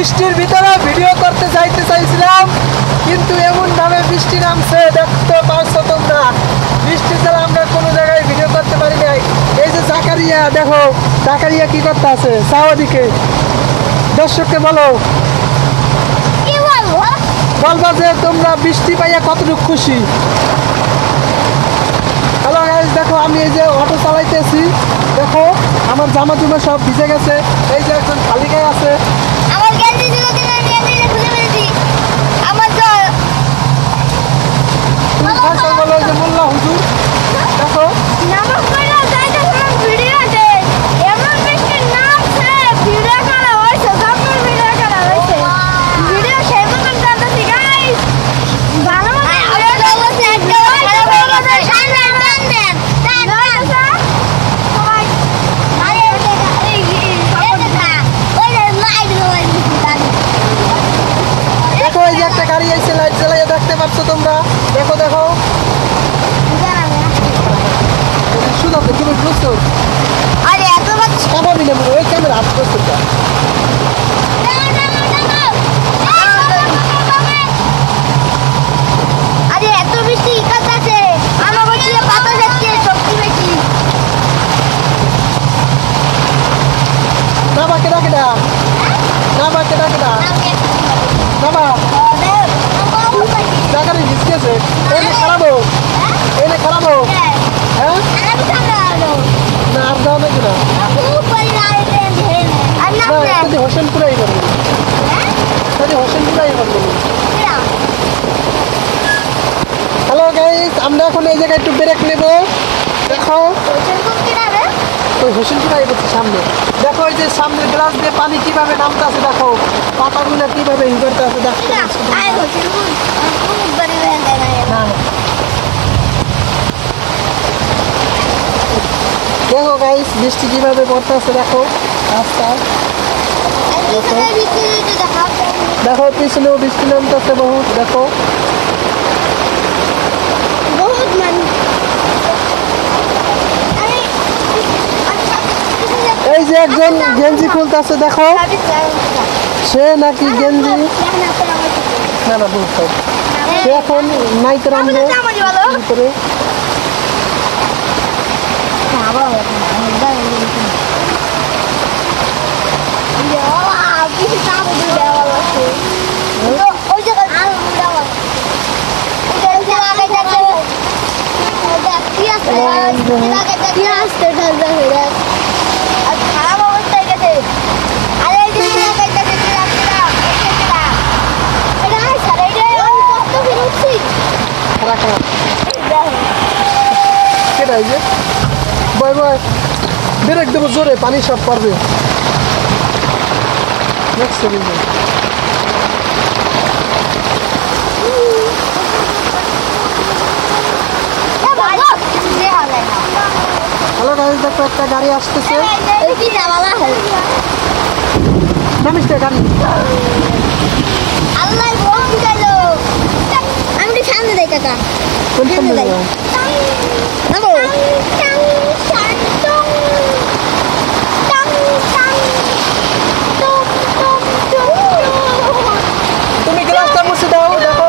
বৃষ্টির ভিতরে ভিডিও করতে যাইতে চাইছিলাম, কিন্তু এমন ভাবে বৃষ্টি নামছে দেখতে পাচ্ছো তোমরা। বৃষ্টি ছাড়া আমরা কোনো জায়গায় ভিডিও করতে পারি নাই। এই যে জাকারিয়া, দেখো জাকারিয়া কি করতে আছে, চাও দিকে। দর্শককে বলো, বলবা যে তোমরা বৃষ্টি পাইয়া কতটুকু খুশি। হ্যালো গাইস, দেখো আমি এই যে অটো চালাইতেছি, দেখো আমার জামা জুমা সব ভিজে গেছে। এই যে একজন খালি গায়ে আছে। আমার গেঞ্জি ছিল কিনা গেঞ্জিটা খুলে ফেলেছি। আমার তো তুমি বলো যে মোল্লা হুজুর, দেখো নামাজ পড়া যাইতে সময় ভিডিও আছে। এমন বৃষ্টি নামছে, ভিডিও করা হয়েছে, জামার ভিডিও করা হয়েছে। ভিডিও সেই মতন করতেছি গাইস। ভালো মতো ভিডিও করতেছি, একটা খারাপ হয়ে গেছে। সামনে টান দেন, টান দেন। সবাই আরে এটা ওই লাইট হয়েছে। দেখো এই যে একটা গাড়ি এসে লাইট জ্বালাইয়া, দেখতে পাচ্ছ তোমরা। দেখো দেখো শুনো তো, তুমি বুঝছো আরে এত বাচ্চা খাবার মিলে ওই ক্যামেরা হাত করছো। আরে এত বৃষ্টি কাটাচ্ছে, আমার বলছে পাতা যাচ্ছে শক্তি বেশি। না বা কেডা কেডা, না বা কেডা কেডা, না বা জাকারি ভিজতেছে। এনে খারাপো, এনে খারাপো। হ্যাঁ না আর দাও নাকি না, যদি হোসেনপুরাই করবো, যদি হোসেনপুরাই করবো। হ্যালো গাইস, আমরা এখন এই জায়গায় একটু ব্রেক নেবো। দেখো ওই হোসেনপুরাই করছে সামনে। দেখো এই যে সামনের গ্লাস দিয়ে পানি কিভাবে নামতে আছে, দেখো পাতাগুলো কিভাবে ই করতে আছে। দেখো না দেখো গাইস বৃষ্টি কিভাবে পড়তে আছে, দেখো রাস্তায়। দেখো পিছনেও বৃষ্টি নামতেছে বহুত। দেখো বহুত মানুষ। এই যে একজন গেঞ্জি খুলতেছে, দেখো সে নাকি গেঞ্জি, না না বুঝতে সে এখন নাইতে নামবে ভিতরে। খারাপ অবস্থা হয়ে গেছে। আরে এই যে কেটা এই যে বয় বয় ব্রেক দেবো জোরে, পানি সব পড়বে। হ্যালো গাড়ি, দেখো একটা গাড়ি আসতেছে। নামিস গাড়ি। আমি সামনে দেয় কাকা, কোন সামনে যাবে? তুমি গ্লাসটা মুছে দাও। দেখো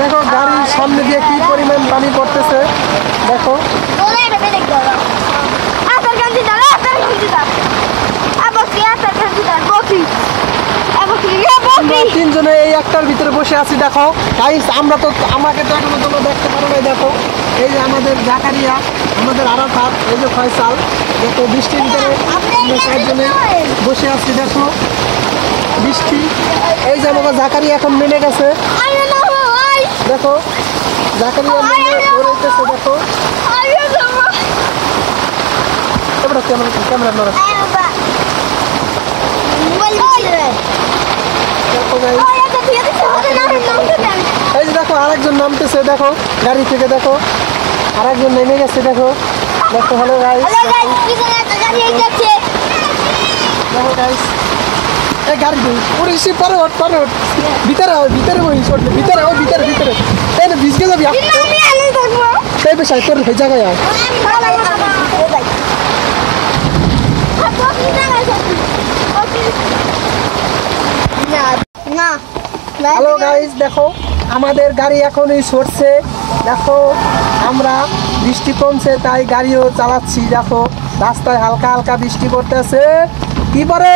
দেখো গাড়ির সামনে দিয়ে কি পরিমাণ পানি পড়তেছে। দেখো তিনজনে এই একটার ভিতরে বসে আছি। দেখো গাইস, আমরা তো আমাকে তো এখনো তোমরা দেখতে পারো নাই। দেখো এই যে আমাদের জাকারিয়া, আমাদের আরাফাত, এই যে ফয়সাল। দেখো বৃষ্টির ভিতরে আমরা চারজনে বসে আছি। দেখো বৃষ্টি, এই যে আমাদের জাকারিয়া এখন নেমে গেছে। দেখো জাকারিয়া নেমে দৌড়াইতেছে। দেখো এবার ক্যামেরা নড়া। দেখো গাইস, এই যে দেখো আরেকজন নামতেছে। দেখো গাড়ি থেকে, দেখো আরেকজন নেমে গেছে। দেখো দেখো হ্যালো গাইস, দেখো গাইস এই গাড়ি দে ওরে সে পরে ওঠ ভিতরে বই চড়লে ভিতরে এই না ভিজকে যাবি আমি আলো দেখবো এই বেশাই তোর হয়ে জায়গায় আয় না হ্যালো গাইস দেখো আমাদের গাড়ি এখনই সরছে দেখো আমরা বৃষ্টি কমছে তাই গাড়িও চালাচ্ছি দেখো রাস্তায় হালকা হালকা বৃষ্টি পড়তেছে কি পরে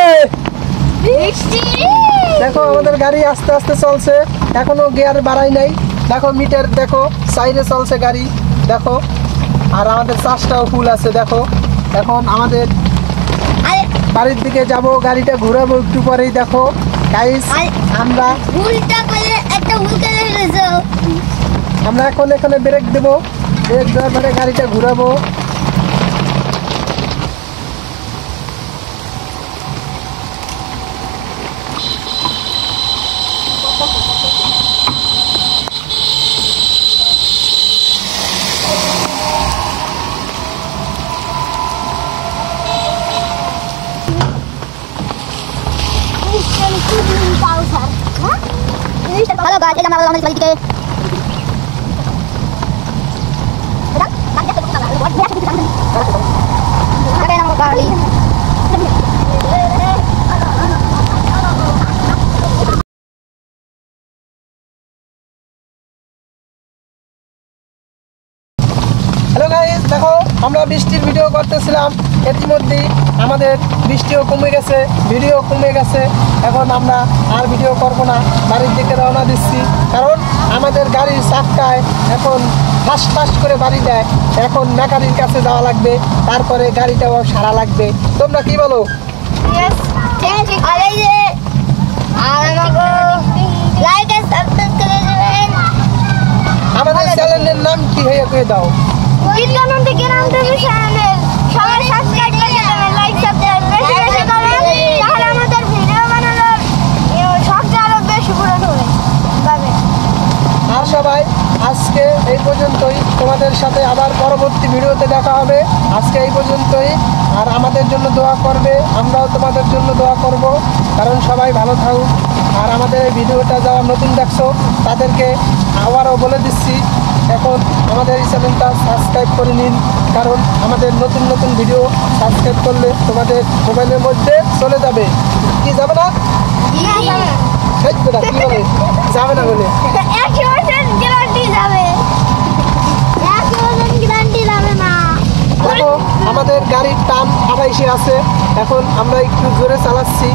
বৃষ্টি দেখো আমাদের গাড়ি আস্তে আস্তে চলছে এখনো গিয়ার বাড়াই নাই দেখো মিটার দেখো সাইডে চলছে গাড়ি দেখো আর আমাদের চাষটাও ফুল আছে দেখো এখন আমাদের বাড়ির দিকে যাব গাড়িটা ঘুরাবো একটু পরেই দেখো গাইস আমরা ভুলটা করে একটা ভুল করে ফেলেছো আমরা এখন এখানে ব্রেক দেবো ব্রেক দেওয়ার পরে গাড়িটা ঘুরাবো Halo guys, kita mau ngomongin sedikit. Ada yang mau kali. Hello guys দেখো আমরা বৃষ্টির ভিডিও করতেছিলাম ইতিমধ্যেই আমাদের বৃষ্টিও কমে গেছে ভিডিও কমে গেছে এখন আমরা আর ভিডিও করব না বাড়ির দিকে রওনা দিচ্ছি কারণ আমাদের গাড়ির চাক্কায় এখন ফাস্ট করে বাড়ি দেয় এখন মেকানির কাছে যাওয়া লাগবে তারপরে গাড়িটাও সারা লাগবে তোমরা কি বলো Yes. আর এই যে আর আমাকে লাইক এন্ড সাবস্ক্রাইব করে দেবেন। আমাদের চ্যানেলের নাম কি হয়ে কয়ে দাও বিজ্ঞানন্দ জ্ঞান টিভি চ্যানেল সবাই সাবস্ক্রাইব করে দেবেন লাইক সাবস্ক্রাইব বেশি বেশি করবেন তাহলে আমাদের ভিডিও বানানোর শখটা আরো বেশি পূরণ হবে পাবে আর সবাই আজকে এই পর্যন্তই তোমাদের সাথে আবার পরবর্তী ভিডিওতে দেখা হবে আজকে এই পর্যন্তই আর আমাদের জন্য দোয়া করবে আমরাও তোমাদের জন্য দোয়া করব কারণ সবাই ভালো থাকুক আর আমাদের এই ভিডিওটা যারা নতুন দেখছো তাদেরকে আবারও বলে দিচ্ছি এখন আমাদের এই চ্যানেলটা সাবস্ক্রাইব করে নিন কারণ আমাদের নতুন নতুন ভিডিও সাবস্ক্রাইব করলে তোমাদের মোবাইলের মধ্যে চলে যাবে কি যাবে না এই বেটা, কি বলে যাবে না বলে 100% গ্যারান্টি যাবে 100% গ্যারান্টি যাবে না দেখো আমাদের গাড়ির টান 28 আছে এখন আমরা একটু জোরে চালাচ্ছি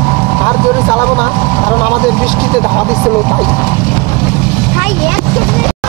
আর জোরে চালাবো না কারণ আমাদের বৃষ্টিতে ধাওয়া দিচ্ছিল তাই ভাই 100%